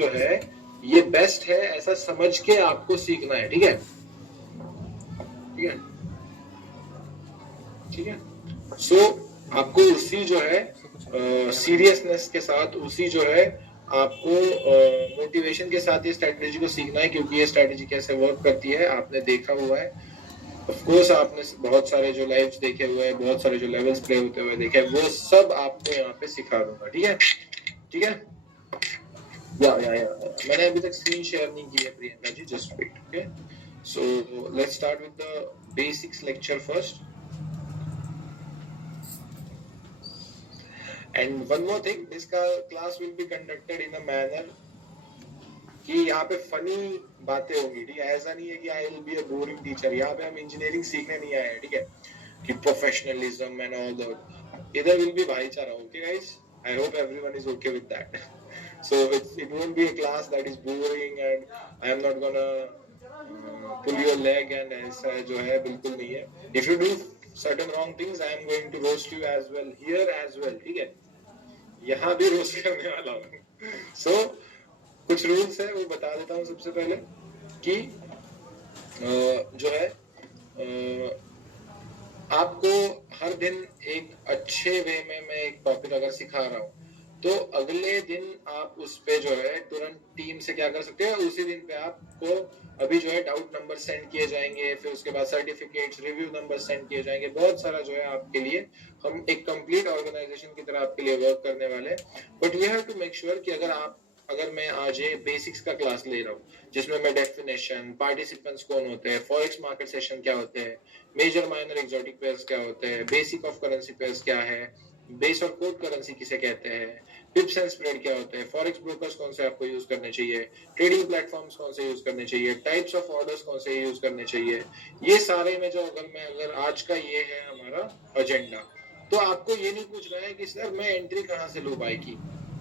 जो है ये बेस्ट है ऐसा समझ के आपको सीखना है, ठीक है, ठीक है, ठीक है। सो आपको उसी जो है सीरियसनेस के साथ, उसी जो है आपको मोटिवेशन के साथ ये स्ट्रेटेजी को सीखना है, क्योंकि ये स्ट्रेटेजी कैसे वर्क करती है आपने देखा हुआ है। ऑफ कोर्स आपने बहुत सारे जो लाइव्स देखे हुए हैं, बहुत सारे जो लेवल्स प्ले होते हुए देखे, वो सब आपको यहाँ पे सिखा दूंगा, ठीक है, ठीक है। या मैंने अभी तक स्क्रीन शेयर नहीं की है Priyanka ji, just wait, okay. So let's start with the basics lecture first. And one more thing, this class will be conducted in a manner कि यहाँ पे फनी बातें होंगी, ठीक है। ऐसा नहीं है कि I will be a boring teacher. यहाँ पे हम इंजीनियरिंग सीखने नहीं आए हैं, ठीक है, कि प्रोफेशनलिज्म एंड ऑल दैट। इधर विल बी भाईचारा, okay guys. I hope everyone is okay with that. So it won't be a class that is boring and I am not gonna pull your leg and ऐसा जो है बिल्कुल नहीं है। If you do certain wrong things I am going to roast you as well here as well, ठीक है। यहाँ भी रोस्ट करने वाला हूँ। सो कुछ रूल्स है वो बता देता हूँ सबसे पहले कि जो है आपको हर दिन एक अच्छे वे में मैं एक टॉपिक अगर सिखा रहा हूँ तो अगले दिन आप उस पे जो है तुरंत टीम से क्या कर सकते हैं, उसी दिन पे आपको अभी जो है डाउट नंबर सेंड किए जाएंगे, फिर उसके बाद सर्टिफिकेट्स रिव्यू नंबर सेंड किए जाएंगे, बहुत सारा जो है आपके लिए हम एक कंप्लीट ऑर्गेनाइजेशन की तरह आपके लिए वर्क करने वाले हैं। But we have to make sure कि अगर मैं आज ये बेसिक्स का क्लास ले रहा हूँ जिसमें मैं डेफिनेशन, पार्टिसिपेंट्स कौन होते हैं, फॉरेक्स मार्केट सेशन क्या होते हैं, मेजर माइनर एक्सोटिक पेयर्स क्या होते हैं, बेसिक ऑफ करेंसी पेयर्स क्या है, बेस और कोड करेंसी किसे कहते हैं, पिप्स एंड स्प्रेड क्या होते हैं, फॉरेक्स ब्रोकर्स कौन से आपको यूज करने चाहिए, ट्रेडिंग प्लेटफॉर्म्स कौन से यूज करने चाहिए, टाइप्स ऑफ ऑर्डर्स कौन से यूज करने चाहिए, ये सारे में जो अगर आज का ये है हमारा एजेंडा, तो आपको ये नहीं पूछना है कि सर मैं एंट्री कहाँ से लूँ बाई की,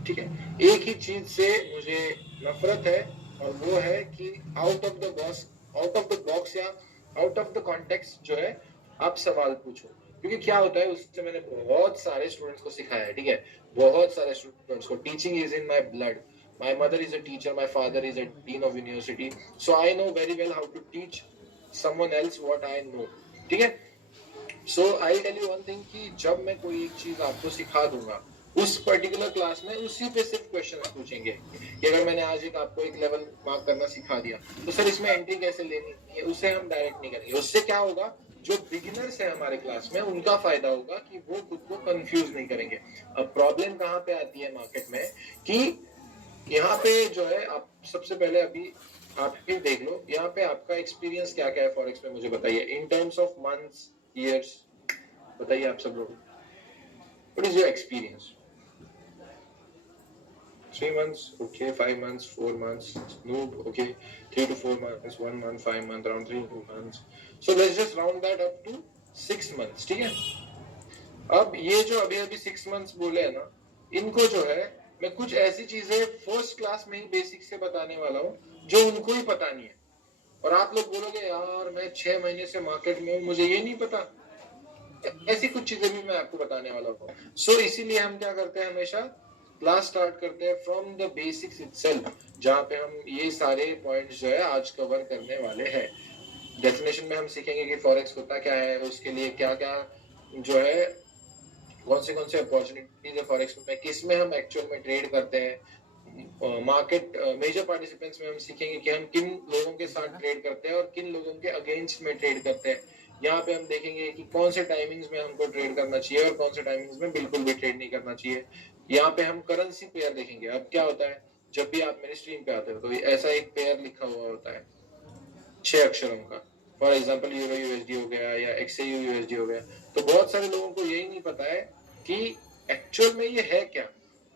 ठीक है। एक ही चीज से मुझे नफरत है और वो है कि आउट ऑफ द बॉक्स या आउट ऑफ द कॉन्टेक्स्ट जो है आप सवाल पूछो। क्योंकि क्या होता है, उससे मैंने बहुत सारे स्टूडेंट्स को सिखाया है, ठीक है, बहुत सारे स्टूडेंट्स को। Teaching is in my blood. My mother is a teacher, my father is a dean of university, so I know very well how to teach someone else what I know, ठीक है। So I tell you one thing कि जब मैं कोई एक चीज आपको सिखा दूंगा उस पर्टिकुलर क्लास में उसी पे सिर्फ क्वेश्चन पूछेंगे कि अगर मैंने आज आपको एक लेवल मार्क करना सिखा दिया तो सर इसमें एंट्री कैसे लेनी है, उससे हम डायरेक्ट नहीं करेंगे। उससे क्या होगा, जो बिगिनर्स है हमारे क्लास में उनका फायदा होगा कि वो खुद को कंफ्यूज नहीं करेंगे। अब प्रॉब्लम कहाँ पे आती है मार्केट में कि यहाँ पे जो है आप सबसे पहले अभी आप ही देख लो, यहाँ पे आपका एक्सपीरियंस क्या क्या है फॉरेक्स में, मुझे बताइए in terms of months, years, बताइए आप सब लोग, what is your experience? 3 months, okay, 5 months, 4 months, noob, okay, 3 to 4 months, 1 month, 5 months, around 3 months. So let's just round that up to 6 months, ठीक है। अब ये जो अभी अभी 6 months बोले है ना, इनको जो है मैं कुछ ऐसी चीजें फर्स्ट क्लास में ही बेसिक से बताने वाला हूँ जो उनको ही पता नहीं है। और आप लोग बोलोगे यार मैं 6 महीने से मार्केट में हूँ, मुझे ये नहीं पता। ऐसी कुछ चीजें भी मैं आपको बताने वाला हूँ। सो इसीलिए हम क्या करते हैं, हमेशा क्लास स्टार्ट करते हैं फ्रॉम द बेसिक्स इटसेल्फ, जहाँ पे हम ये सारे पॉइंट्स जो है आज कवर करने वाले हैं। डेफिनेशन में हम सीखेंगे कि फॉरेक्स होता क्या है, उसके लिए क्या क्या जो है कौन से अपॉर्चुनिटीज है फॉरेक्स में, किस में हम एक्चुअल में ट्रेड करते हैं। मार्केट मेजर पार्टिसिपेंट्स में हम सीखेंगे कि हम किन लोगों के साथ ट्रेड करते हैं और किन लोगों के अगेंस्ट में ट्रेड करते हैं। यहाँ पे हम देखेंगे कि कौन से टाइमिंग्स में हमको ट्रेड करना चाहिए और कौन से टाइमिंग्स में बिल्कुल भी ट्रेड नहीं करना चाहिए। यहाँ पे हम करेंसी पेयर देखेंगे। अब क्या होता है, जब भी आप मेरे स्ट्रीम पे आते हो तो ऐसा एक पेयर लिखा हुआ होता है 6 अक्षरों का, फॉर एग्जाम्पल यूरो यूएसडी हो गया या एक्सयू यूएसडी हो गया। तो बहुत सारे लोगों को यही नहीं पता है कि एक्चुअल में ये है क्या,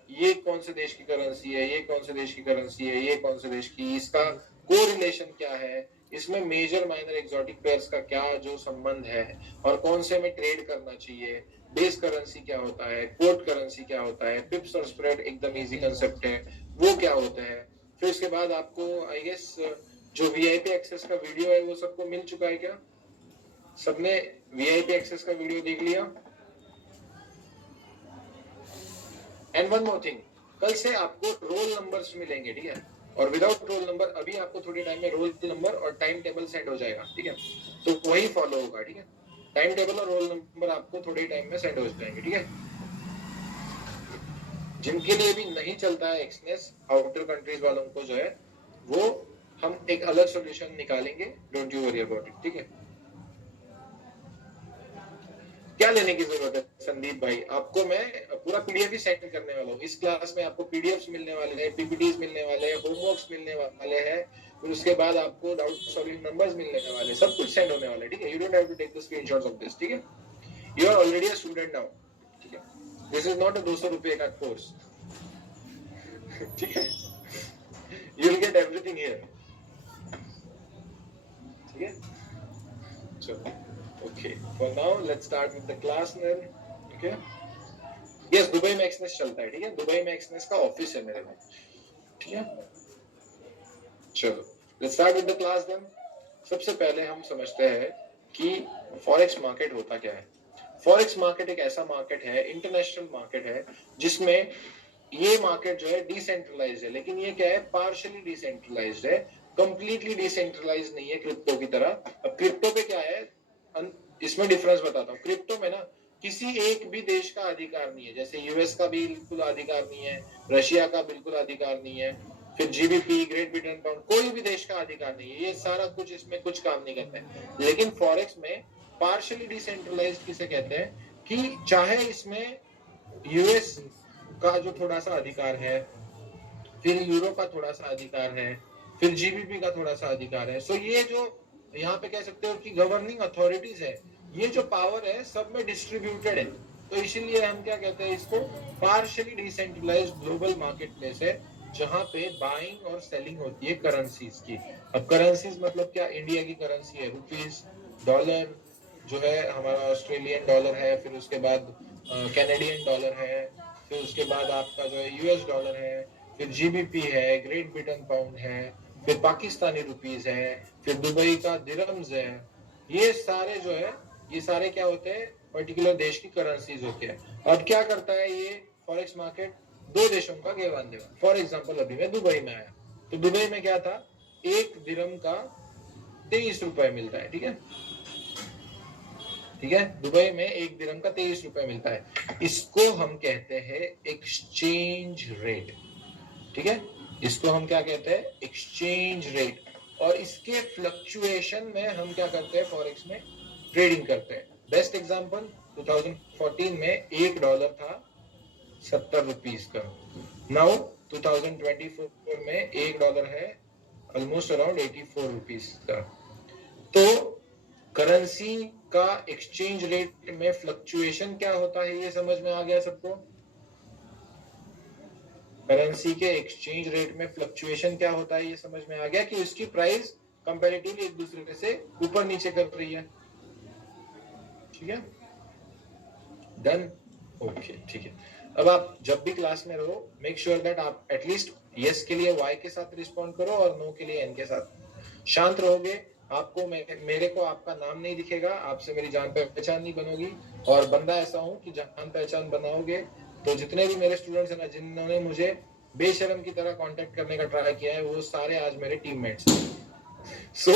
ये कौन से देश की करेंसी है, ये कौन से देश की करेंसी है, ये कौन से देश की, इसका कोरिलेशन क्या है, इसमें मेजर माइनर एक्सोटिक पेयर्स का क्या जो संबंध है और कौन से में ट्रेड करना चाहिए, बेस करेंसी क्या होता है, कोट करेंसी क्या होता है, पिप्स और स्प्रेड एकदम इजी कंसेप्ट है, वो क्या होते हैं। फिर उसके बाद आपको आई गेस जो वीआईपी एक्सेस का वीडियो है वो सबको मिल चुका है क्या, सबने वीआईपी एक्सेस का वीडियो देख लिया। एंड वन मोर थिंग, कल से आपको रोल नंबर्स मिलेंगे, ठीक है, और विदाउट रोल नंबर अभी आपको थोड़ी टाइम में रोल नंबर और टाइम टेबल सेंड हो जाएगा, ठीक है, तो वही फॉलो होगा, ठीक है, टाइम टेबल और रोल नंबर आपको थोड़ी टाइम में सेंड हो जाएंगे, ठीक है। जिनके लिए भी नहीं चलता है एक्सनेस, आउटर कंट्रीज वालों को जो है वो हम एक अलग सॉल्यूशन निकालेंगे, don't you worry about it, ठीक है। क्या लेने की जरूरत है संदीप भाई, आपको मैं पूरा पीडीएफ ही सेंड करने वाला हूँ। इस क्लास में आपको पीडीएफ मिलने वाले हैं, पीपीटीज मिलने वाले हैं, होमवर्क्स मिलने वाले हैं, फिर उसके बाद आपको डाउट सॉल्विंग नंबर्स मिलने वाले हैं, सब कुछ सेंड होने वाला है, ठीक है। You don't have to take the screenshots of this, ठीक है। You are already a student now, ठीक है। दिस इज नॉट अ 200 रुपए का कोर्स, ठीक है। You will get everything here, ठीक है। चलो, okay, for now let's start with the class then, okay. yes, Dubai में एक्सनेस चलता है, ठीक है, दुबई में एक्सनेस का ऑफिस है मेरे में, ठीक है। चलो, let's start with the class then. सबसे पहले हम समझते हैं कि फॉरेक्स मार्केट होता क्या है। फॉरेक्स मार्केट एक ऐसा मार्केट है, इंटरनेशनल मार्केट है, जिसमें ये मार्केट जो है डिसेंट्रलाइज्ड है, लेकिन ये क्या है, पार्शियली डिसेंट्रलाइज्ड है, कंप्लीटली डिसेंट्रलाइज्ड नहीं है क्रिप्टो की तरह। अब क्रिप्टो पे क्या है, इसमें डिफरेंस बताता हूँ। क्रिप्टो में ना किसी एक भी देश का अधिकार नहीं है, जैसे यूएस का बिल्कुल अधिकार नहीं है, रशिया का बिल्कुल अधिकार नहीं है, फिर जीबीपी, ग्रेट ब्रिटेन पाउंड, कोई भी देश का अधिकार नहीं है, ये सारा कुछ इसमें कुछ काम नहीं करता है। लेकिन फॉरेक्स में पार्शियली डिसेंट्रलाइज्ड किसे कहते हैं, कि चाहे इसमें यूएस का जो थोड़ा सा अधिकार है, फिर यूरो का थोड़ा सा अधिकार है, फिर जीबीपी का थोड़ा सा अधिकार है, सो ये जो यहाँ पे कह सकते हो कि गवर्निंग अथॉरिटीज है, ये जो पावर है सब में डिस्ट्रीब्यूटेड है, तो इसीलिए हम क्या कहते हैं इसको, partially decentralized global market place है, जहाँ पे बाइंग और सेलिंग होती है करेंसीज की। अब करेंसीज मतलब क्या, इंडिया की करेंसी है रुपीज, डॉलर जो है हमारा ऑस्ट्रेलियन डॉलर है, फिर उसके बाद कैनेडियन डॉलर है, फिर उसके बाद आपका जो है यूएस डॉलर है, फिर जीबीपी है, ग्रेट ब्रिटेन पाउंड है, फिर पाकिस्तानी रुपीज है, फिर दुबई का दिरहम्स है। ये सारे जो है, ये सारे क्या होते हैं, पर्टिकुलर देश की करेंसीज होती है। अब क्या करता है ये फॉरेक्स मार्केट, दो देशों का घेवान देवा। फॉर एग्जांपल अभी मैं दुबई में आया, तो दुबई में क्या था, एक दिरहम का 23 रुपए मिलता है, ठीक है, ठीक है। दुबई में एक दिरहम का 23 रुपए मिलता है, इसको हम कहते हैं एक्सचेंज रेट, ठीक है। इसको हम क्या कहते हैं, एक्सचेंज रेट। और इसके फ्लक्चुएशन में हम क्या करते हैं, फॉरेक्स में ट्रेडिंग करते हैं। बेस्ट एग्जांपल 2014 में एक डॉलर था 70 रुपीस का, नाउ 2024 में एक डॉलर है ऑलमोस्ट अराउंड 84 रुपीस का। तो करेंसी का एक्सचेंज रेट में फ्लक्चुएशन क्या होता है, ये समझ में आ गया सबको। करेंसी के एक्सचेंज रेट में फ्लक्चुएशन क्या होता है ये समझ में आ गया, कि उसकी प्राइस कंपैरेटिवली एक दूसरे से ऊपर नीचे कर रही है, ठीक है, डन, ओके, ठीक है। अब आप जब भी क्लास में रहो, मेक श्योर दैट आप एटलीस्ट यस के लिए वाई के साथ रिस्पॉन्ड करो और नो के लिए एन के साथ। शांत रहोगे, आपको मेरे को आपका नाम नहीं दिखेगा, आपसे मेरी जान पहचान नहीं बनोगी, और बंदा ऐसा हूं कि जान पहचान बनाओगे तो जितने भी मेरे स्टूडेंट्स हैं ना, जिन्होंने मुझे बेशरम की तरह कांटेक्ट करने का ट्राई किया है, वो सारे आज मेरे टीममेट्स हैं। So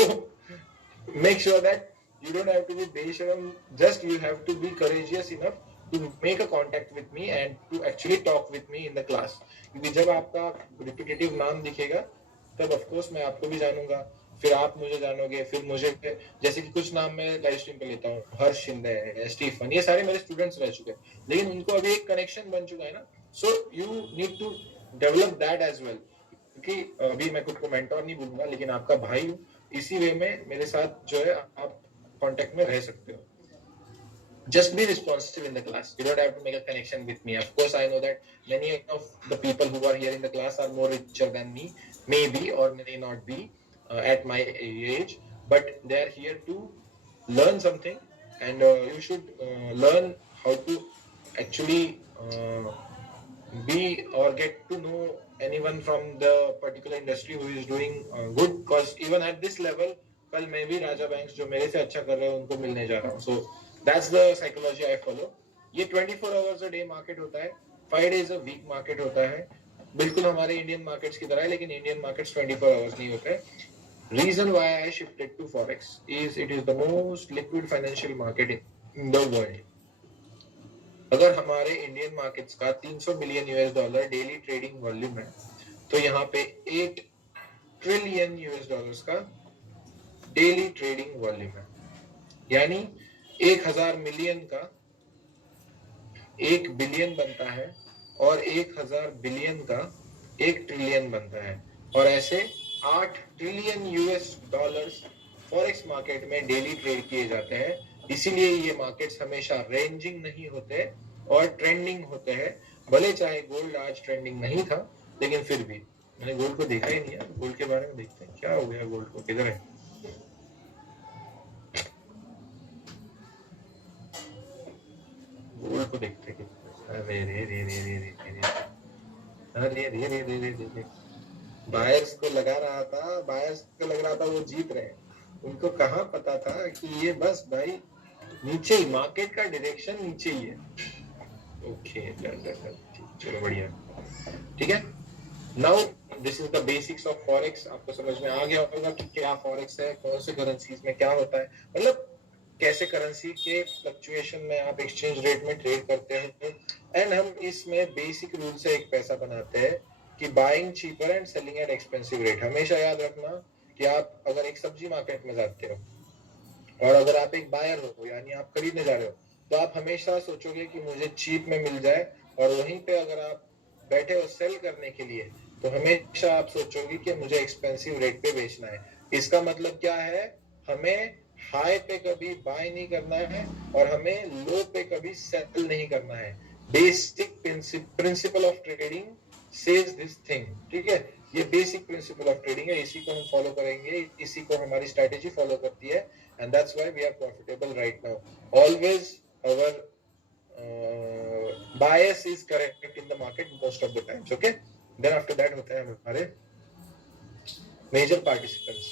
make sure that you don't have to be besharam, just you have to be courageous enough to make a contact with me and to actually talk with me in the class, क्योंकि जब आपका repetitive नाम दिखेगा तब of course मैं आपको भी जानूंगा, फिर आप मुझे जानोगे, फिर मुझे, जैसे कि कुछ नाम मैं लाइव स्ट्रीम पे लेता हूँ, हर्ष शिंदे है, स्टीफन, ये सारे मेरे स्टूडेंट्स रह चुके हैं, लेकिन उनको अभी एक कनेक्शन बन चुका है ना, so you need to develop that as well, क्योंकि अभी मैं खुद को मेंटोर नहीं बोलूंगा, लेकिन आपका भाई हूँ, इसी वे में मेरे साथ जो है आप कांटेक्ट में रह सकते हो। Just be responsive in the class. You don't have to make a connection with me. Of course, I know that many of the people who are here in the class are more richer than me, maybe or may not be at my age, but they are here to learn something, and you should learn how to actually be or get to know anyone from the particular industry who is doing good, because even at this level, कल मैं भी राजा banks जो मेरे से अच्छा कर रहे हैं उनको मिलने जा रहा हूँ। So that's the psychology I follow. ये 24 आवर्स अ डे मार्केट होता है, 5 डेज अ वीक मार्केट होता है, बिल्कुल हमारे इंडियन मार्केट्स की तरह है, लेकिन इंडियन मार्केट्स 24 आवर्स नहीं होते. Reason why I shifted to Forex is it is the most liquid financial market in the world. अगर हमारे इंडियन मार्केट्स का 300 million US dollar daily trading volume है, तो यहाँ पे 8 ट्रिलियन यूएस डॉलर्स का डेली ट्रेडिंग वॉल्यूम है. यानी 1000 मिलियन का 1 बिलियन बनता है और 1000 बिलियन का 1 ट्रिलियन बनता है. और ऐसे 8 trillion US dollars forex market में डेली ट्रेड किए जाते हैं. इसीलिए ये मार्केट्स हमेशा रेंजिंग नहीं होते और ट्रेंडिंग होते हैं. भले चाहे गोल्ड आज ट्रेंडिंग नहीं था, लेकिन फिर भी मैंने गोल्ड को देखा ही नहीं है. गोल्ड के बारे में देखते हैं क्या हो गया गोल्ड को, किधर है. गोल्ड को देखते हैं. अरे रे रे रे रे रे रे अरे रे रे रे रे रे. बायर्स को लगा रहा था, बायर्स को लग रहा था वो जीत रहे हैं. उनको कहाँ पता था कि ये बस भाई नीचे ही, मार्केट का डायरेक्शन नीचे ही है. ओके चलो बढ़िया. ठीक है. Now this is the basics of forex. आपको समझ में आ गया होगा कि क्या फॉरेक्स है, कौन से करेंसीज में क्या होता है, मतलब कैसे करेंसी के फ्लक्चुएशन में आप एक्सचेंज रेट में ट्रेड करते हैं. एंड हम इसमें बेसिक रूल से एक पैसा बनाते हैं कि buying cheaper and selling at expensive rate. हमेशा याद रखना कि आप अगर एक सब्जी मार्केट में जाते हो और अगर आप एक बायर हो, यानी आप खरीदने जा रहे हो, तो आप हमेशा सोचोगे कि मुझे चीप में मिल जाए. और वहीं पे अगर आप बैठे हो सेल करने के लिए, तो हमेशा आप सोचोगे कि मुझे एक्सपेंसिव रेट पे बेचना है. इसका मतलब क्या है, हमें हाई पे कभी बाय नहीं करना है और हमें लो पे कभी सेल नहीं करना है. Basic principle of trading says this thing. ठीक है, ये बेसिक प्रिंसिपल ऑफ ट्रेडिंग है. इसी को हम फॉलो करेंगे, इसी को हमारी स्ट्रेटेजी फॉलो करती है. And that's why we are profitable right now. Always our bias is correct in the market most of the times. Okay. Then after that होते हैं हमारे major participants.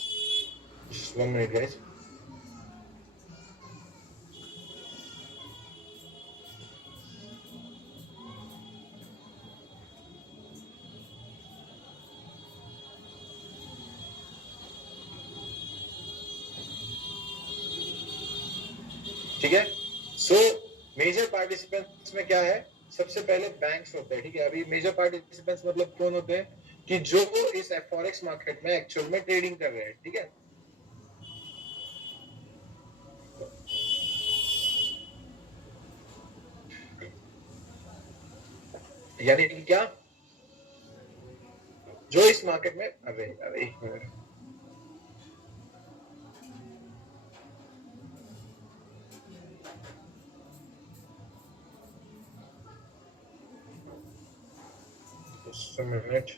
Just 1 minute guys. ठीक है. So major participants में क्या है, सबसे पहले बैंक्स होते हैं. ठीक है, अभी मेजर पार्टिसिपेंट्स मतलब कौन होते हैं कि जो इस फॉरेक्स मार्केट में एक्चुअल में ट्रेडिंग कर रहे हैं. ठीक है, यानी कि क्या, जो इस मार्केट में, अरे अरे एक मिनट, मिनट,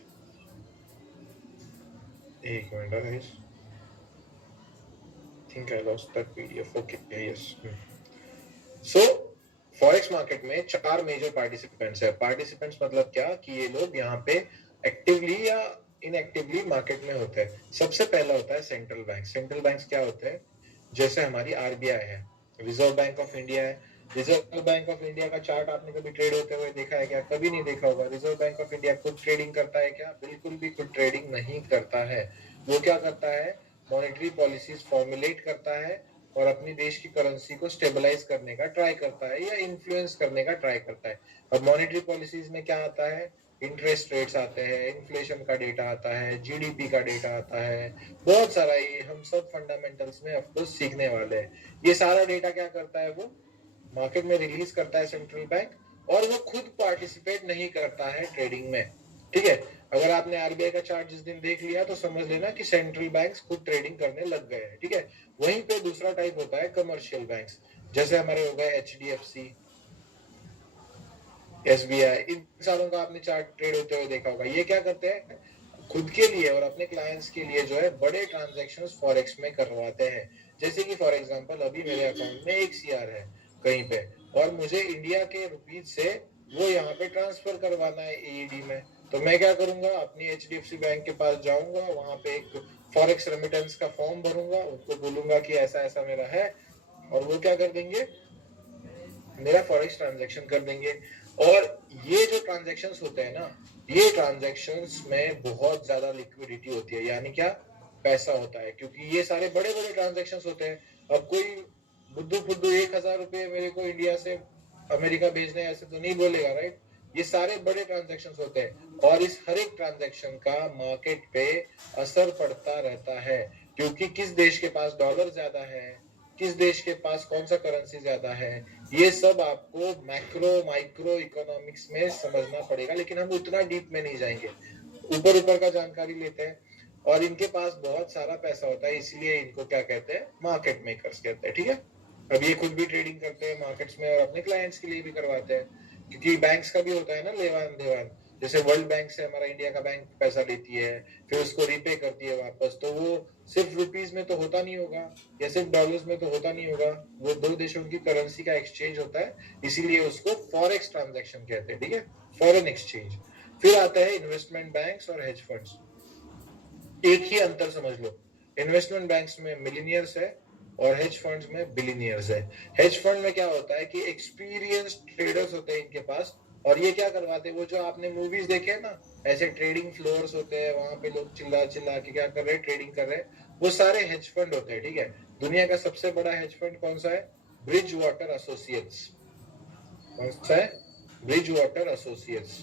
एक minute guys. think I lost that PDF. Okay, yes. So forex market में 4 मेजर पार्टिसिपेंट्स है. पार्टिसिपेंट्स मतलब क्या कि ये लोग यहाँ पे एक्टिवली या इनएक्टिवली मार्केट में होते हैं. सबसे पहला होता है सेंट्रल बैंक. सेंट्रल बैंक्स क्या होते हैं, जैसे हमारी आरबीआई है, रिजर्व बैंक ऑफ इंडिया है. रिजर्व बैंक ऑफ इंडिया का चार्ट आपने कभी ट्रेड होते हुए देखा है क्या? कभी नहीं देखा होगा. रिजर्व बैंक ऑफ इंडिया खुद ट्रेडिंग करता है क्या? बिल्कुल भी खुद ट्रेडिंग नहीं करता है. वो क्या करता है, मॉनेटरी पॉलिसीज फॉर्मुलेट करता है और अपनी देश की करेंसी को स्टेबलाइज करने का ट्राई करता है या इन्फ्लुएंस करने का ट्राई करता है. और मॉनेटरी पॉलिसीज में क्या आता है, इंटरेस्ट रेट्स आते हैं, इन्फ्लेशन का डेटा आता है, जीडीपी का डेटा आता है, बहुत सारा. ये हम सब फंडामेंटल्स में ऑफकोर्स सीखने वाले हैं. ये सारा डेटा क्या करता है, वो मार्केट में रिलीज करता है सेंट्रल बैंक, और वो खुद पार्टिसिपेट नहीं करता है ट्रेडिंग में. ठीक है, अगर आपने आरबीआई का चार्ट जिस दिन देख लिया तो समझ लेना कि सेंट्रल बैंक्स खुद ट्रेडिंग करने लग गए हैं. ठीक है, वहीं पे दूसरा टाइप होता है कमर्शियल बैंक्स, जैसे हमारे हो गए एचडीएफसी, एसबीआई. इन सारों का आपने चार्ट ट्रेड होते हुए देखा होगा. ये क्या करते हैं, खुद के लिए और अपने क्लाइंट्स के लिए जो है बड़े ट्रांजैक्शंस फॉरेक्स में करवाते हैं. जैसे कि फॉर एग्जांपल अभी मेरे अकाउंट में 1 सीआर है कहीं पे, और मुझे इंडिया के रुपीज से वो यहाँ पे ट्रांसफर करवाना है एईडी में. तो मैं क्या करूंगा, अपनी एचडीएफसी बैंक के पास जाऊंगा, वहां पे एक फॉरेक्स रेमिटेंस का फॉर्म भरूंगा, उनको बोलूंगा कि ऐसा ऐसा मेरा है, और वो क्या कर देंगे, मेरा फॉरेक्स ट्रांजैक्शन कर देंगे. और ये जो ट्रांजैक्शंस होते हैं ना, ये ट्रांजैक्शंस में बहुत ज्यादा लिक्विडिटी होती है, यानी क्या, पैसा होता है, क्योंकि ये सारे बड़े बड़े ट्रांजैक्शंस होते हैं। अब कोई बुद्धू फुद्दू 1,000 रुपये मेरे को इंडिया से अमेरिका भेजने ऐसे तो नहीं बोलेगा, राइट। ये सारे बड़े ट्रांजैक्शंस होते हैं और इस हर एक ट्रांजैक्शन का मार्केट पे असर पड़ता रहता है, क्योंकि किस देश के पास डॉलर ज्यादा है, किस देश के पास कौन सा करेंसी ज्यादा है, ये सब आपको मैक्रो माइक्रो इकोनॉमिक्स में समझना पड़ेगा, लेकिन हम उतना डीप में नहीं जाएंगे, ऊपर ऊपर का जानकारी लेते हैं। और इनके पास बहुत सारा पैसा होता है, इसलिए इनको क्या कहते हैं, मार्केट मेकर्स कहते हैं, ठीक है। अब ये खुद भी ट्रेडिंग करते हैं मार्केट्स में और अपने क्लाइंट्स के लिए भी करवाते हैं, क्योंकि बैंक्स का भी होता है ना लेवान देवान। जैसे वर्ल्ड बैंक से हमारा इंडिया का बैंक पैसा लेती है, फिर उसको रिपे करती है वापस, तो वो सिर्फ रुपीज में तो होता नहीं होगा या सिर्फ डॉलर्स में तो होता नहीं होगा, वो दो देशों की करेंसी का एक्सचेंज होता है, इसीलिए उसको फॉरेक्स ट्रांजैक्शन कहते हैं, ठीक है, फॉरेन एक्सचेंज। फिर आता है इन्वेस्टमेंट बैंक्स और हेज फंड्स। एक ही अंतर समझ लो, इन्वेस्टमेंट बैंक्स में मिलीनियर्स है और हेज फंड्स में बिलीनियर्स है। हेज फंड में क्या होता है कि एक्सपीरियंस्ड ट्रेडर्स होते हैं इनके पास, और ये क्या करवाते हैं, वो जो आपने मूवीज देखे हैं ना, ऐसे ट्रेडिंग फ्लोर्स होते हैं, वहां पे लोग चिल्ला चिल्ला के क्या कर रहे हैं, ट्रेडिंग कर रहे हैं, वो सारे हेज फंड होते हैं, ठीक है। दुनिया का सबसे बड़ा हेज फंड कौन सा है, ब्रिज वाटर एसोसिएट्स। कौन सा है, ब्रिज वाटर एसोसिएट्स,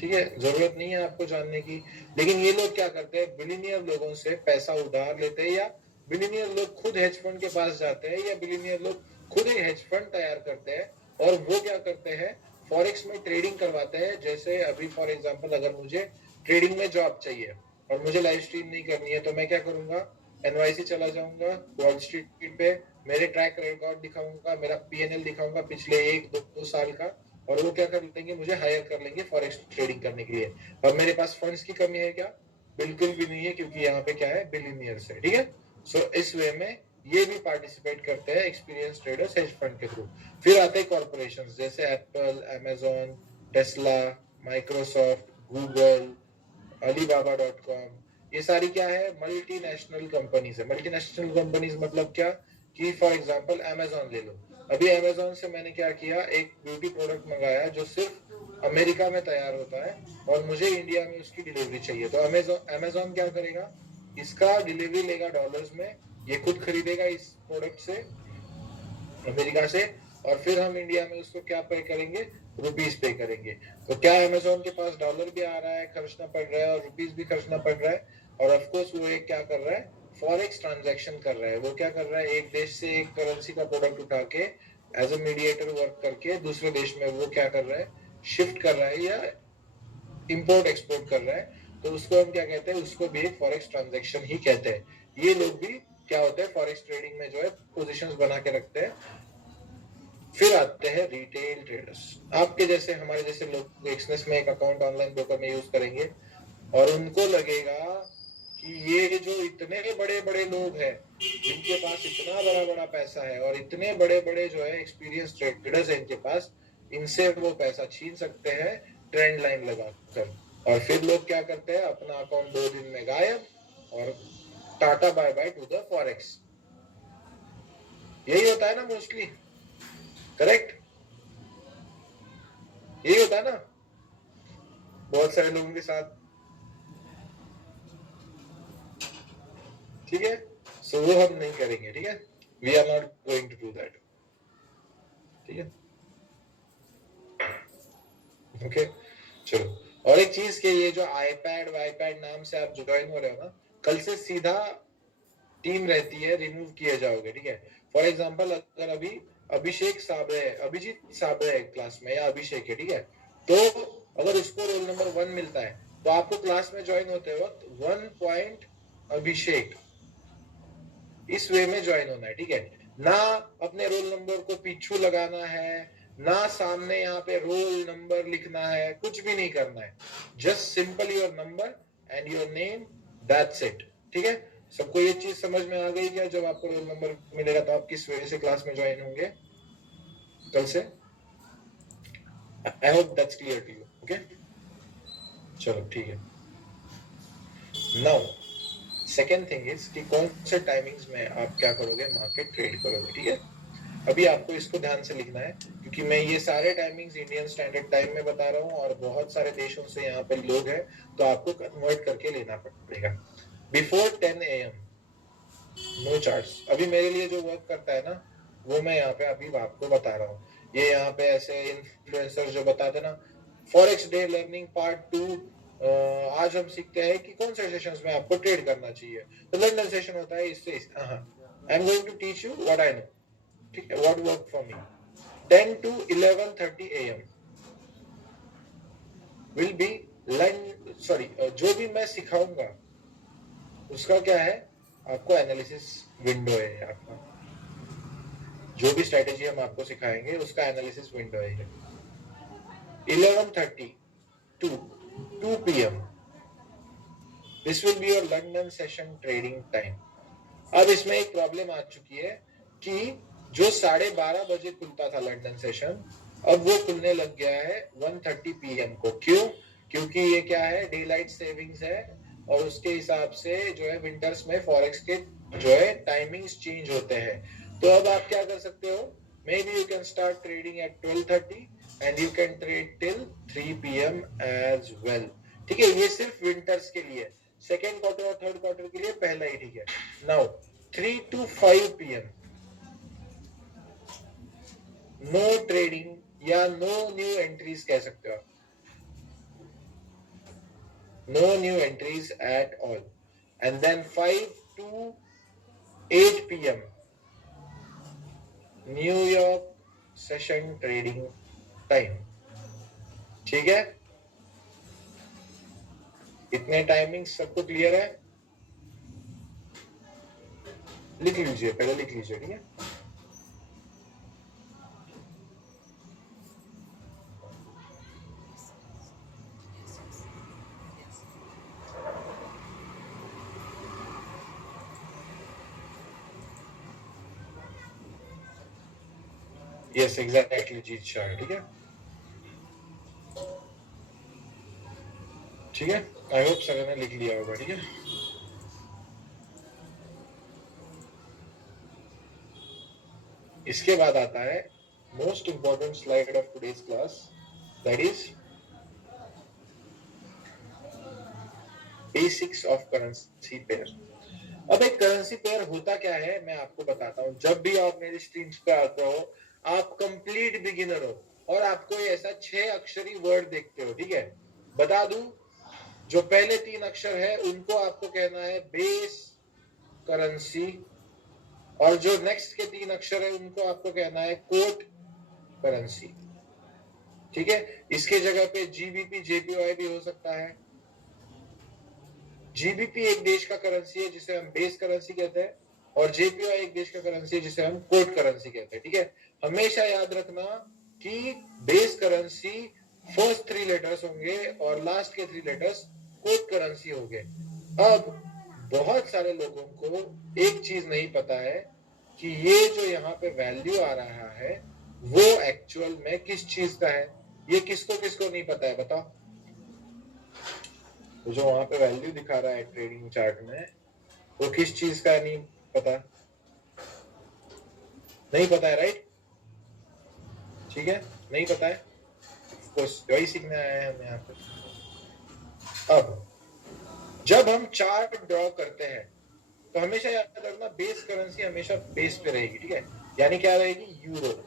ठीक है, जरूरत नहीं है आपको जानने की। लेकिन ये लोग क्या करते हैं, बिलीनियर लोगों से पैसा उधार लेते हैं, या बिलीनियर लोग खुद हेज फंड के पास जाते हैं, या बिलीनियर लोग खुद एक हेज फंड तैयार करते हैं, और वो क्या करते हैं, फॉरेक्स में ट्रेडिंग करवाते हैं। जैसे अभी फॉर एग्जांपल अगर मुझे ट्रेडिंग में जॉब चाहिए और मुझे लाइव स्ट्रीम नहीं करनी है, तो मैं क्या करूंगा, एनवाईसी चला जाऊंगा, वॉल स्ट्रीट पे मेरे ट्रैक रिकॉर्ड दिखाऊंगा, मेरा पीएनएल दिखाऊंगा पिछले 1-2 साल का, और वो क्या कर लेंगे, मुझे हायर कर लेंगे फॉरेक्स ट्रेडिंग करने के लिए। अब मेरे पास फंड्स की कमी है क्या, बिल्कुल भी नहीं है, क्योंकि यहाँ पे क्या है, बिलीनियर्स है, ठीक है। सो इस वे में ये भी पार्टिसिपेट करते हैं एक्सपीरियंस ट्रेडर्स हेज फंड के थ्रू। फिर आते हैं कॉर्पोरेशंस, जैसे Apple, Amazon, Tesla, Microsoft, Google, alibaba.com, ये सारी क्या है, मल्टीनेशनल कंपनीज है। मल्टीनेशनल कंपनीज मतलब क्या, कि फॉर एग्जांपल अमेजोन ले लो। अभी अमेजोन से मैंने क्या किया, एक ब्यूटी प्रोडक्ट मंगाया जो सिर्फ अमेरिका में तैयार होता है और मुझे इंडिया में उसकी डिलीवरी चाहिए, तो अमेजोन क्या करेगा, इसका डिलीवरी लेगा डॉलर्स में, ये खुद खरीदेगा इस प्रोडक्ट से अमेरिका से, और फिर हम इंडिया में उसको क्या पे करेंगे, रुपीज पे करेंगे। तो क्या अमेजोन के पास डॉलर भी आ रहा है, खर्चना पड़ रहा है, और रुपीज भी खर्चना पड़ रहा है, और ऑफकोर्स वो एक क्या कर रहा है, फॉरेक्स ट्रांजैक्शन कर रहा है। वो क्या कर रहा है, एक देश से एक करेंसी का प्रोडक्ट उठा के एज ए मीडिएटर वर्क करके दूसरे देश में वो क्या कर रहा है, शिफ्ट कर रहा है या इंपोर्ट एक्सपोर्ट कर रहा है, तो उसको हम क्या कहते हैं, उसको भी एक फॉरेक्स ट्रांजैक्शन ही कहते हैं। ये लोग भी क्या होते हैं, फॉरेक्स ट्रेडिंग में जो है पोजीशंस बना के रखते हैं। फिर आते हैं रिटेल ट्रेडर्स, आपके जैसे हमारे जैसे लोग एक्सनेस में एक अकाउंट ऑनलाइन ब्रोकर में यूज करेंगे, और उनको लगेगा कि ये जो इतने बड़े बड़े लोग हैं जिनके पास इतना बड़ा बड़ा पैसा है और इतने बड़े बड़े जो है एक्सपीरियंस ट्रेडर्स है इनके पास, इनसे वो पैसा छीन सकते हैं ट्रेंड लाइन लगाकर। और फिर लोग क्या करते हैं, अपना अकाउंट 2 दिन में गायब, और टाटा bye bye to the forex. यही होता है ना मोस्टली, करेक्ट, यही होता है ना बहुत सारे लोगों के साथ, ठीक है। सो वो हम नहीं करेंगे, ठीक है, we are not going to do that, ठीक है, ओके। चलो, और एक चीज के ये जो आईपैड वाईपैड नाम से आप ज्वाइन हो रहे हो ना, कल से सीधा टीम रहती है, रिमूव किए जाओगे, ठीक है। फॉर एग्जाम्पल अगर अभी अभिषेक साबळे है, अभिजीत साबळे है क्लास में, या अभिषेक है, ठीक है, तो अगर उसको रोल नंबर 1 मिलता है, तो आपको क्लास में ज्वाइन होते वक्त 1 पॉइंट अभिषेक, इस वे में ज्वाइन होना है, ठीक है। ना अपने रोल नंबर को पीछू लगाना है, ना सामने यहाँ पे रोल नंबर लिखना है, कुछ भी नहीं करना है, just simple your number and your name, that's it, ठीक है। सबको ये चीज समझ में आ गई क्या, जब आपको रोल नंबर मिलेगा तो आप किस वजह से क्लास में ज्वाइन होंगे कल से, I hope that's clear to you, okay. चलो ठीक है, नाउ सेकेंड थिंग इज कि कौन से टाइमिंग्स में आप क्या करोगे, मार्केट ट्रेड करोगे, ठीक है। अभी आपको इसको ध्यान से लिखना है, क्योंकि मैं ये सारे टाइमिंग्स इंडियन स्टैंडर्ड टाइम में बता रहा हूँ और बहुत सारे देशों से यहाँ पे लोग हैं, तो आपको कन्वर्ट करके लेना पड़ेगा। Before 10 AM no charts. अभी मेरे लिए जो वर्क करता है ना, वो मैं यहाँ पे अभी आपको बता रहा हूँ। ये यहाँ पे ऐसे इन्फ्लुएंसर जो बताते ना, फॉरेक्स डे लर्निंग पार्ट 2, आज हम सीखते हैं कि कौन से सेशंस में आपको ट्रेड करना चाहिए। तो लंदन सेशन होता है इससे, I am going to teach you what I know, ठीक है, what work for me. 10 to 11:30 AM will be sorry, जो भी मैं सिखाऊंगा उसका क्या है, आपको एनालिसिस विंडो है। आपका जो भी स्ट्रेटेजी हम आपको सिखाएंगे उसका एनालिसिस विंडो है। 11:30 to 2 PM this will be your London session trading time. अब इसमें एक प्रॉब्लम आ चुकी है कि जो 12:30 बजे खुलता था लंदन सेशन, अब वो खुलने लग गया है 1:30 PM को। क्यों? क्योंकि ये क्या है, डे लाइट सेविंग्स है, और उसके हिसाब से जो है विंटर्स में फॉरेक्स के जो है टाइमिंग्स चेंज होते हैं। तो अब आप क्या कर सकते हो, maybe you can start trading at 12:30 and you can trade till 3 PM as well. ठीक है, ये सिर्फ विंटर्स के लिए। सेकेंड क्वार्टर और थर्ड क्वार्टर के लिए पहला ही ठीक है। Now 3 to 5 PM no trading या नो न्यू एंट्रीज कह सकते हो आप, no new entries at all. And then 5 to 8 PM New York session trading time. ठीक है, इतने टाइमिंग सबको क्लियर है? लिख लीजिए, पहले लिख लीजिए, ठीक है। यस एग्जैक्टली जीत शाह, ठीक है, ठीक है। आई होप सर ने लिख लिया होगा, ठीक है। इसके बाद आता है most important slide of today's class, that is basics of currency pair. अब एक करेंसी पेयर होता क्या है मैं आपको बताता हूँ। जब भी आप मेरी स्क्रीन पे आते हो, आप कंप्लीट बिगिनर हो और आपको ऐसा 6 अक्षरी वर्ड देखते हो, ठीक है। बता दूं, जो पहले 3 अक्षर है उनको आपको कहना है बेस करेंसी, और जो नेक्स्ट के 3 अक्षर है उनको आपको कहना है कोट करेंसी, ठीक है। इसके जगह पे जीबीपी जेपीवाई भी हो सकता है। जीबीपी एक देश का करेंसी है जिसे हम बेस करेंसी कहते हैं, और जेपीवाई एक देश का करेंसी है जिसे हम कोट करेंसी कहते हैं, ठीक है। हमेशा याद रखना कि बेस करेंसी फर्स्ट 3 लेटर्स होंगे और लास्ट के 3 लेटर्स कोट करेंसी होंगे। अब बहुत सारे लोगों को एक चीज नहीं पता है कि ये जो यहाँ पे वैल्यू आ रहा है वो एक्चुअल में किस चीज का है। ये किसको किसको नहीं पता है, बताओ। तो जो वहां पे वैल्यू दिखा रहा है ट्रेडिंग चार्ट में, वो किस चीज का नहीं पता, नहीं पता है, राइट, ठीक है, नहीं पता है, वही सीखने आए हैं हम यहाँ पे। अब जब हम चार्ट ड्रॉ करते हैं तो हमेशा याद रखना बेस करेंसी हमेशा बेस पे रहेगी, ठीक है। यानी क्या रहेगी, यूरो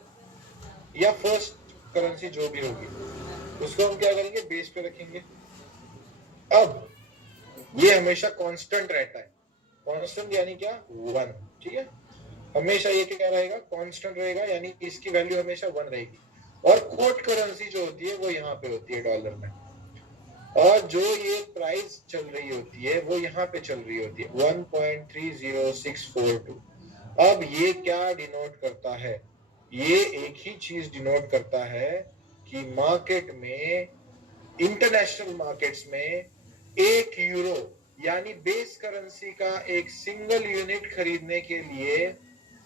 या फर्स्ट करेंसी जो भी होगी उसको हम क्या करेंगे, बेस पे रखेंगे। अब ये हमेशा कांस्टेंट रहता है, कांस्टेंट यानी क्या, 1, ठीक है। हमेशा ये क्या रहेगा, कांस्टेंट रहेगा, यानी इसकी वैल्यू हमेशा 1 रहेगी। और कोट करेंसी जो होती है वो यहाँ पे होती है डॉलर में, और जो ये प्राइस चल रही होती है वो यहाँ पे चल रही होती है 1.30642। अब ये क्या डिनोट करता है, ये एक ही चीज डिनोट करता है कि मार्केट में, इंटरनेशनल मार्केट्स में 1 यूरो यानी बेस करेंसी का एक सिंगल यूनिट खरीदने के लिए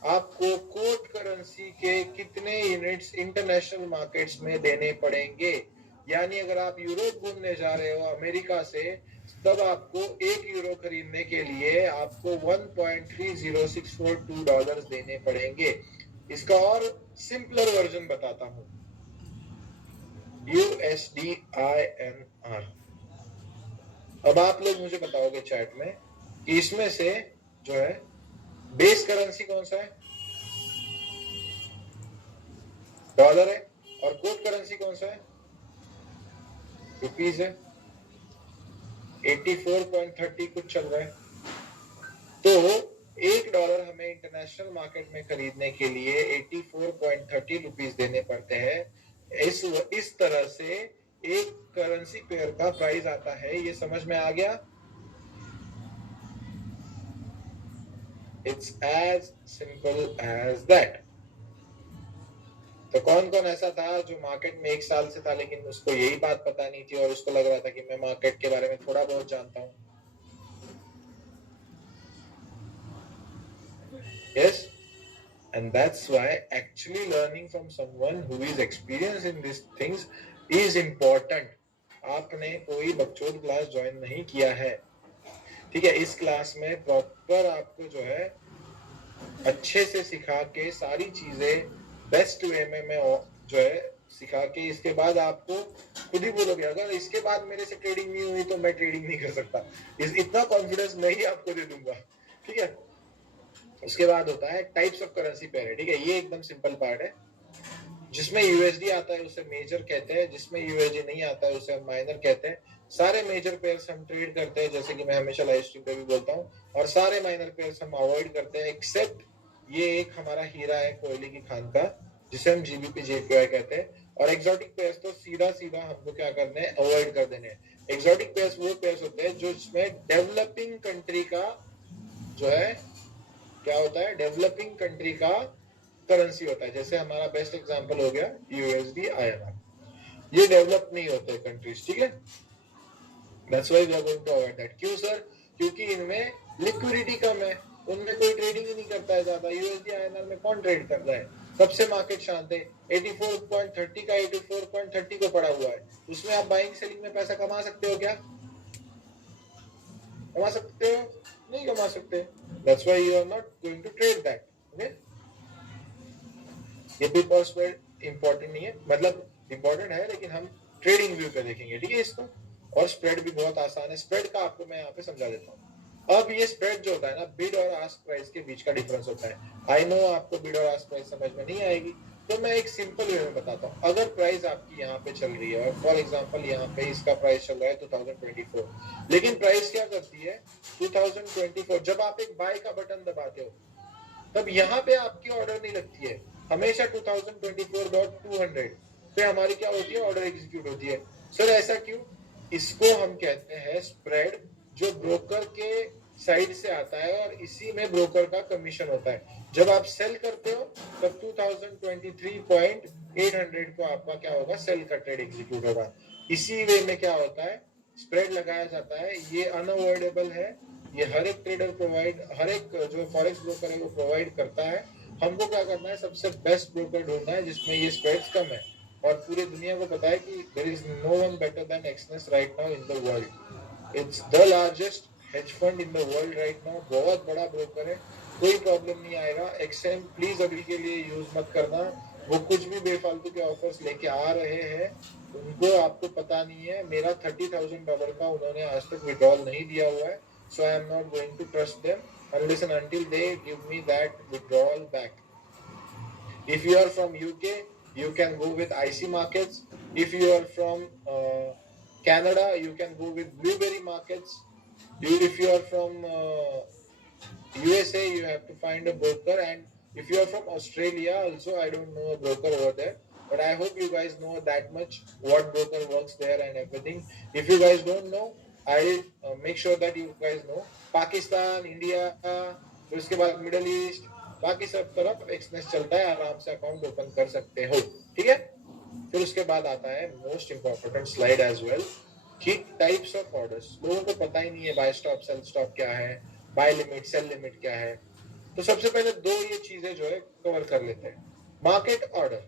आपको कोट करेंसी के कितने यूनिट्स इंटरनेशनल मार्केट्स में देने पड़ेंगे। यानी अगर आप यूरोप घूमने जा रहे हो अमेरिका से, तब आपको 1 यूरो खरीदने के लिए आपको $1.30642 देने पड़ेंगे। इसका और सिंपलर वर्जन बताता हूं, USDINR। अब आप लोग मुझे बताओगे चैट में कि इसमें से जो है बेस करेंसी कौन सा है? डॉलर है। और कोड करेंसी कौन सा है? रुपीज है। 84.30 कुछ चल रहा है। तो $1 हमें इंटरनेशनल मार्केट में खरीदने के लिए 84.30 रुपीज देने पड़ते हैं। इस तरह से एक करेंसी पेयर का प्राइस आता है। ये समझ में आ गया? It's as simple as that. तो कौन कौन ऐसा था जो मार्केट में 1 साल से था लेकिन उसको यही बात पता नहीं थी और उसको लग रहा था कि मैं मार्केट के बारे में थोड़ा बहुत जानता हूं? Yes, and that's why actually learning from someone who is experienced in these things is important. आपने कोई बकचोद क्लास ज्वाइन नहीं किया है, ठीक है? इस क्लास में प्रॉपर आपको जो है अच्छे से सिखा के सारी चीजें बेस्ट वे में मैं जो है सिखा के, इसके बाद आपको खुद ही बोलोगे अगर इसके बाद मेरे से ट्रेडिंग नहीं हुई तो मैं ट्रेडिंग नहीं कर सकता। इतना कॉन्फिडेंस मैं ही आपको दे दूंगा, ठीक है? उसके बाद होता है टाइप्स ऑफ करेंसी पेयर, ठीक है? ये एकदम सिंपल पार्ट है। जिसमें यूएसडी आता है उसे मेजर कहते हैं, जिसमें यूएसडी नहीं आता है उसे हम माइनर कहते हैं। सारे मेजर पेयर्स हम ट्रेड करते हैं, जैसे कि मैं हमेशा लाइव स्ट्रीम पे भी बोलता हूँ, और सारे माइनर पेयर्स हम अवॉइड करते हैं, एक्सेप्ट ये एक हमारा हीरा है कोयले की खान का, जिसे हम जीबीपी जेपीआई कहते हैं। और एक्सोटिक पेयर्स तो सीधा सीधा हमको क्या करने हैं, अवॉइड कर देने हैं। एक्सोटिक पेयर्स वो पेयर्स होते हैं जो इसमें डेवलपिंग कंट्री का जो है क्या होता है, डेवलपिंग कंट्री का करेंसी होता है। जैसे हमारा बेस्ट एग्जांपल हो गया यूएसडी आईएनआर। ये डेवलप नहीं होते कंट्रीज, ठीक है? That's why we are going to avoid that. क्यों सर? क्योंकि इनमें लिक्विडिटी कम है, उनमें कोई ट्रेडिंग ही नहीं करता है ज्यादा। यूएसडी आईएनआर में कौन ट्रेड कर रहा है? सबसे मार्केट शांत है। 84.30 का 84.30 को पड़ा हुआ है, उसमें आप बाइंग सेलिंग में पैसा कमा सकते हो क्या? कमा सकते हो? नहीं कमा सकते। That's why you are not going to trade that. Okay, ये बिग और स्प्रेड इंपॉर्टेंट नहीं है, मतलब इंपॉर्टेंट है लेकिन हम ट्रेडिंग व्यू पे देखेंगे, ठीक है इसको। और स्प्रेड भी बहुत आसान है। स्प्रेड का आपको मैं यहाँ पे समझा देता हूँ। अब ये स्प्रेड जो होता है ना, बिड और आस्क प्राइस के बीच का डिफरेंस होता है। आई नो आपको बिड और आस्क प्राइस समझ में नहीं आएगी, तो मैं एक सिंपल वे में बताता हूँ। अगर प्राइस आपकी यहाँ पे चल रही है और फॉर एग्जांपल यहाँ पे इसका प्राइस चल रहा है 2024, लेकिन प्राइस क्या करती है 2024, जब आप एक बाय का बटन दबाते हो तब यहाँ पे आपकी ऑर्डर नहीं लगती है। हमेशा 2024.200 पे हमारी क्या होती है, ऑर्डर एग्जीक्यूट होती है। सर ऐसा क्यों? इसको हम कहते हैं स्प्रेड, जो ब्रोकर के साइड से आता है और इसी में ब्रोकर का कमीशन होता है। जब आप सेल करते हो तब 2023.800 को आपका क्या होगा, सेल का ट्रेड एग्जीक्यूट होगा। इसी वे में क्या होता है, स्प्रेड लगाया जाता है। ये अनअवॉइडेबल है, ये हर एक ट्रेडर प्रोवाइड, हर एक जो फॉरेक्स ब्रोकर है वो प्रोवाइड करता है। हमको क्या करना है, सबसे बेस्ट ब्रोकर ढूंढना है जिसमें ये स्प्रेड्स कम है। और पूरी दुनिया को पता है कि there is no one better than Exness right now in the world. It's the largest hedge fund in the world right now. बहुत बड़ा ब्रोकर है, कोई प्रॉब्लम नहीं आएगा। एक्सएम प्लीज अभी के लिए यूज मत करना, वो कुछ भी बेफालतू के ऑफर्स लेके आ रहे हैं, उनको आपको पता नहीं है। मेरा $30,000 का उन्होंने आज तक विड्रॉल नहीं दिया हुआ है, so I am not going to trust them unless and until they give me that withdrawal back. If you are from UK, you can go with IC Markets. If you are from Canada, you can go with Blueberry Markets. If you are from USA, you have to find a broker. And if you are from Australia also, I don't know a broker over there, but I hope you guys know that much, what broker works there and everything. If you guys don't know, I'll make sure that you guys know. Pakistan, India, फिर उसके बाद middle east, बाकी सब तरफ Exness चलता है, आराम से अकाउंट ओपन कर सकते हो, ठीक है? फिर उसके बाद आता है most important slide as well, कि टाइप्स ऑफ ऑर्डर्स। लोगों को पता ही नहीं है बाय स्टॉप सेल स्टॉप क्या है, बाय लिमिट सेल लिमिट क्या है। तो सबसे पहले दो ये चीजें जो है कवर कर लेते हैं। मार्केट ऑर्डर,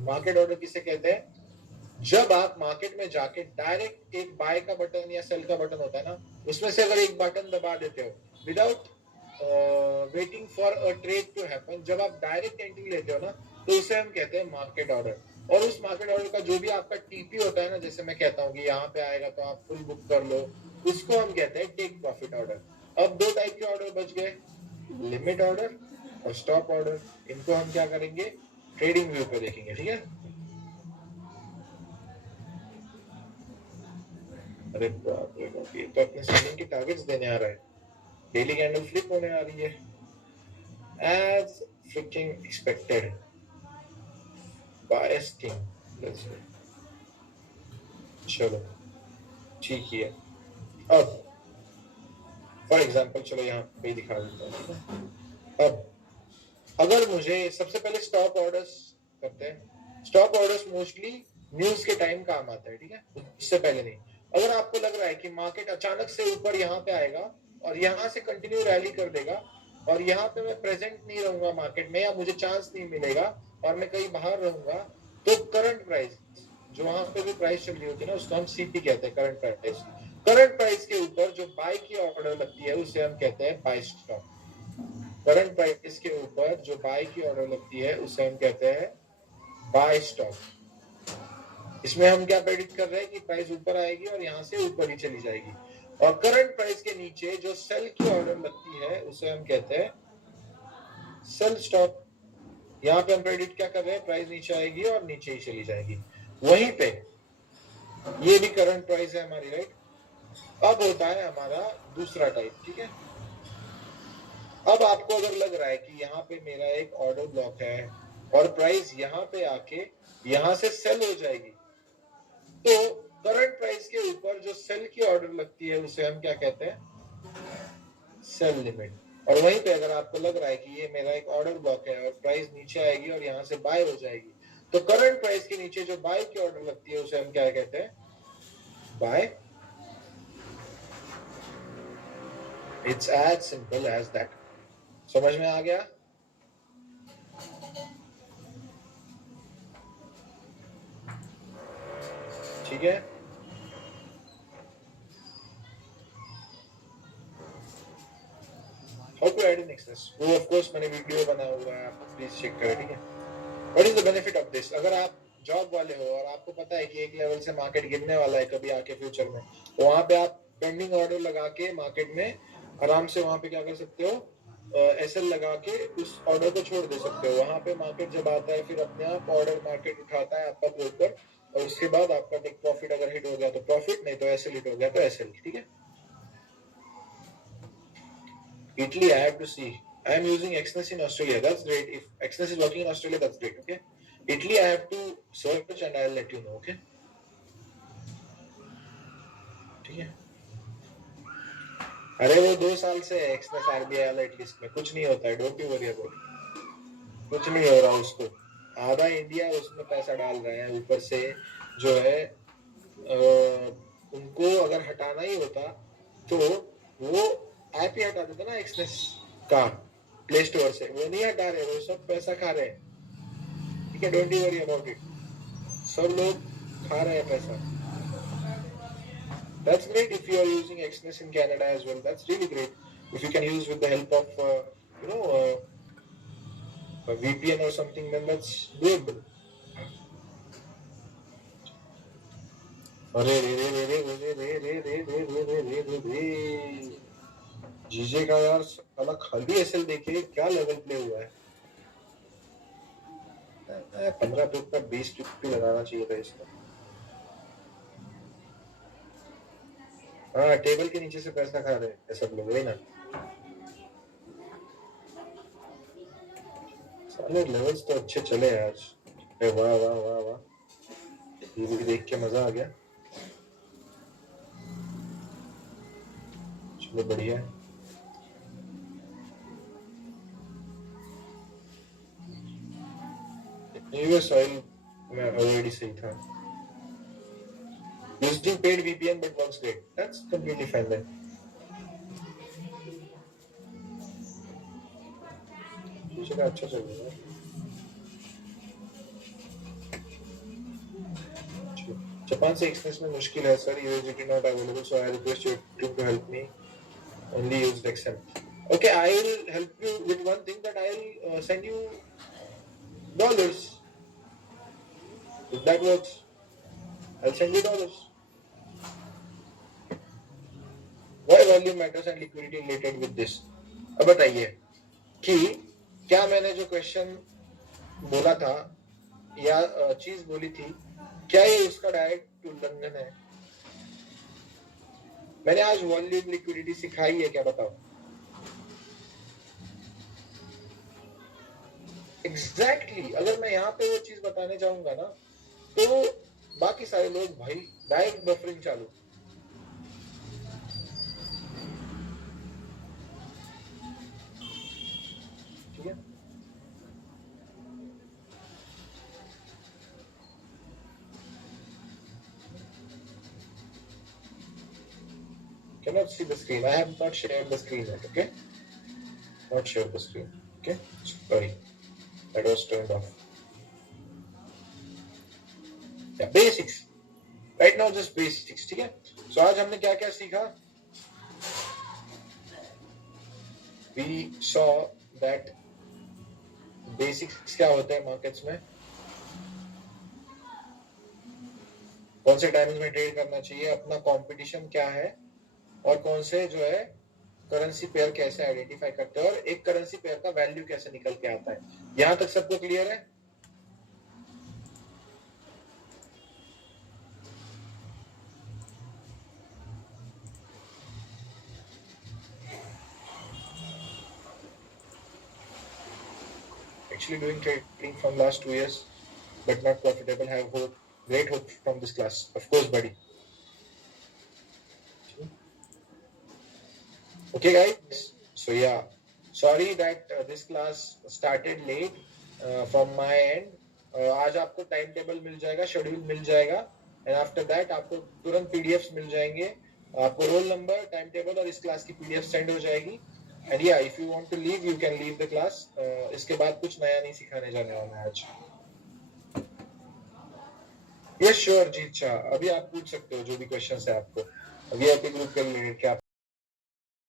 मार्केट ऑर्डर किसे कहते हैं? जब आप मार्केट में जाके डायरेक्ट एक बाय का बटन या सेल का बटन होता है ना, उसमें से अगर एक बटन दबा देते हो without waiting for a trade to happen, जब आप डायरेक्ट एंट्री लेते हो ना तो उसे हम कहते हैं मार्केट ऑर्डर। और उस मार्केट ऑर्डर का जो भी आपका टीपी होता है ना, जैसे मैं कहता हूँ कि यहाँ पे आएगा तो आप फुल बुक कर लो, उसको हम कहते हैं टेक प्रॉफिट ऑर्डर। अब दो टाइप के ऑर्डर बच गए, लिमिट ऑर्डर और स्टॉप ऑर्डर। इनको हम क्या करेंगे, ट्रेडिंग व्यू पे देखेंगे, ठीक है। अरे बाप रे बाप, ये तो अपने सेलिंग के टारगेट्स देने आ रहा है, डेली कैंडल फ्लिप होने आ रही है as freaking expected, biased thing। चलो ठीक ही है। अब फॉर एग्जांपल चलो यहाँ पे दिखा देता हूँ। अब अगर मुझे सबसे पहले स्टॉप ऑर्डर्स करते हैं। स्टॉप ऑर्डर्स मोस्टली न्यूज के टाइम काम आता है, ठीक है, उससे पहले नहीं। अगर आपको लग रहा है कि मार्केट अचानक से ऊपर यहाँ पे आएगा और यहाँ से कंटिन्यू रैली कर देगा और यहाँ पे मैं प्रेजेंट नहीं रहूंगा मार्केट में, या मुझे चांस नहीं मिलेगा और मैं कहीं बाहर रहूंगा, तो करंट प्राइस, जो वहां पे भी प्राइस चल रही होती है ना, उसको हम सीपी कहते हैं, करंट प्राइस। करंट प्राइस के ऊपर जो बाय की ऑर्डर लगती है उसे हम कहते हैं बाय स्टॉप। करंट प्राइस के ऊपर जो बाय की ऑर्डर लगती है उसे हम कहते हैं बाय स्टॉप। इसमें हम क्या प्रेडिक्ट कर रहे हैं कि प्राइस ऊपर आएगी और यहाँ से ऊपर ही चली जाएगी। और करंट प्राइस के नीचे जो सेल की ऑर्डर लगती है उसे हम कहते हैं सेल स्टॉप। यहाँ पे हम प्रेडिक्ट क्या कर रहे हैं, प्राइस नीचे आएगी और नीचे ही चली जाएगी। वहीं पे ये भी करंट प्राइस है हमारी, राइट। अब होता है हमारा दूसरा टाइप, ठीक है। अब आपको अगर लग रहा है कि यहाँ पे मेरा एक ऑर्डर ब्लॉक है और प्राइस यहाँ पे आके यहाँ से सेल हो जाएगी, तो करंट प्राइस के ऊपर जो सेल की ऑर्डर लगती है उसे हम क्या कहते हैं, सेल लिमिट। और वहीं पे अगर आपको लग रहा है कि ये मेरा एक ऑर्डर ब्लॉक है और प्राइस नीचे आएगी और यहाँ से बाय हो जाएगी, तो करंट प्राइस के नीचे जो बाय की ऑर्डर लगती है उसे हम क्या कहते हैं, bye. It's as simple as that. समझ में आ गया? ठीक है। How to add in access, वो ऑफ कोर्स मैंने वीडियो बना हुआ है, आप प्लीज चेक करें, ठीक है। What is the benefit of this? अगर आप जॉब वाले हो और आपको पता है कि एक लेवल से मार्केट गिरने वाला है कभी आके फ्यूचर में, तो वहां पे आप पेंडिंग ऑर्डर लगा के मार्केट में आराम से वहां पे क्या कर सकते हो, एसएल लगा के उस ऑर्डर को छोड़ दे सकते हो। वहां पे मार्केट जब आता है फिर अपने आप ऑर्डर मार्केट उठाता है आपका ब्रोकर, और उसके बाद आपका टेक प्रॉफिट अगर हिट हो गया तो प्रॉफिट, नहीं तो एसएल हिट हो गया तो एसएल, ठीक है। Italy, I have to see. I am using Exness in Australia. That's great. If Exness is working in Australia, that's great. Okay. Italy, I have to search and I'll let you know. Okay. ठीक है। अरे वो 2 साल से है Exness RBI वाला at least में, कुछ नहीं होता है, डोंट यू वरी अबाउट, कुछ नहीं हो रहा उसको। आधा इंडिया उसमें पैसा डाल रहे हैं, ऊपर से जो है उनको अगर हटाना ही होता तो वो ऐप ही हटा देता ना एक्सनेस का प्ले स्टोर से, वो नहीं हटा रहे, वो सब पैसा खा रहे हैं, ठीक है। Don't you worry about it, सब लोग खा रहे हैं पैसा। That's great if you are using Exness in Canada as well. That's really great. If you can use with the help of a VPN or something, then that's good. अरे रे रे रे रे रे रे रे रे रे रे रे रे रे रे जीजे का यार साला खाली एसएल देखिए क्या लेवल प्ले हुआ है। 15 पिप का 20 पिप भी लगाना चाहिए था इसको। हाँ, टेबल के नीचे से पैसा खा रहे हैं सब लोग, वही ना। साले लेवल्स तो अच्छे चले आज। वाह वाह वाह वाह, ये भी देख के मजा आ गया। चलो बढ़िया है। यूएस ऑयल में ऑलरेडी सही था। Using paid VPN but works great. That's completely fine then. दूसरे का अच्छा चल रहा है। जापान से एक्सप्रेस में मुश्किल है sir, USDT not available, so I request your team to help me. Only use XM. Okay, I'll help you with one thing, that I'll send you dollars. If that works, I'll send you dollars. Why volume matters and liquidity related with this? अब बताइए कि क्या मैंने जो question बोला था या चीज बोली थी, क्या ये उसका डायरेक्ट उल्लंघन है? मैंने आज वॉल्यूम लिक्विडिटी सिखाई है क्या, बताओ? एग्जैक्टली अगर मैं यहाँ पे वो चीज बताने जाऊंगा ना, तो बाकी सारे लोग भाई डायरेक्ट बफरिंग चालू। ठीक है, cannot see the screen. I have not shared the screen yet. Okay, not share the screen. Okay, sorry, that was turned off. Yeah, basics. Right now just basics. ठीक है, so आज हमने क्या क्या सीखा? We saw that basics क्या होता है मार्केट्स में, कौन से टाइम्स में ट्रेड करना चाहिए, अपना कंपटीशन क्या है, और कौन से जो है करेंसी पेयर कैसे आइडेंटिफाई करते हैं, और एक करेंसी पेयर का वैल्यू कैसे निकल के आता है। यहां तक सबको क्लियर है? Actually doing trading from last 2 years but not profitable. Have hope, great hope from this class, of course buddy. Okay guys, so yeah, sorry that this class started late from my end. आज आपको time table मिल जाएगा, schedule मिल जाएगा, and after that आपको तुरंत PDF मिल जाएंगे, आपको roll number, time table और इस क्लास की पीडीएफ सेंड हो जाएगी। एंड या if you want to leave you can leave the class. इसके बाद कुछ नया नहीं सिखाने जाने वाला है आज। यस श्योर जीत शाह, अभी आप पूछ सकते हो जो भी क्वेश्चन है आपको वीआईपी ग्रुप के रिलेटेड। क्या